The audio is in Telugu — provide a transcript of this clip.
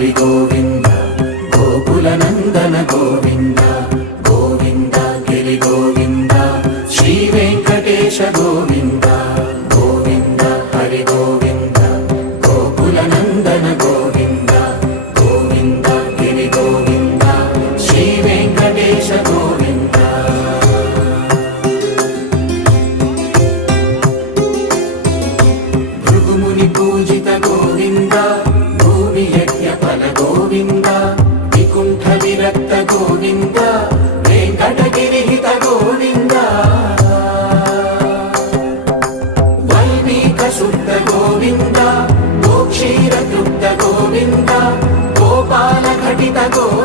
హరి గోవింద గోకుల నందన గోవింద గోవింద గిరి గోవింద శ్రీ వెంకటేశ గోవింద గోవింద హరి గోవింద గోకుల నందన గోవింద గోవింద గిరి గోవింద శ్రీ వెంకటేశ గోవింద భృగుముని పూజిత గోవింద భూమి యజ్ఞ ఫల గోవింద వికుంఠ విరక్త గోవింద వెంకటగిరిహిత గోవింద వైదిక శుద్ధ గోవింద గోక్షీర తృప్త గోవింద గోపాల ఘటిత గోవింద